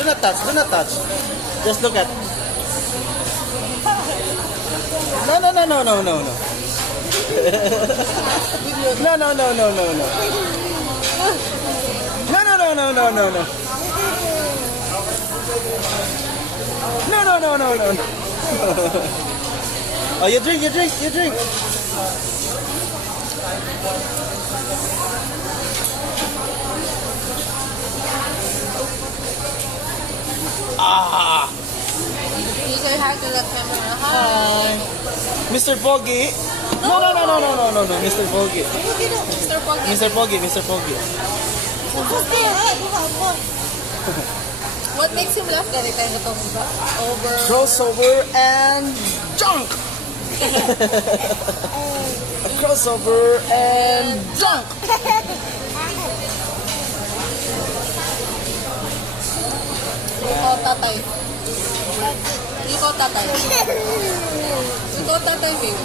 Do not touch. Do not touch. Just look at. No, no, no, no, no, no, no. No, no, no, no, no, no. No, no, no, no, no, no, no. No, no, no, no, no. Oh, you drink, you drink, you drink. Ah. You say hi to the camera. Hi. Mr. Poggy. No, no, no, no, no, no, no, no, Mr. Poggy. Mr. Poggy. Mr. Poggy, Mr. Poggy. What makes him laugh? Dari tayo itong over. Crossover and junk. A crossover and junk. Ikaw tatay. Ikaw tatay. Ikaw tatay, babe.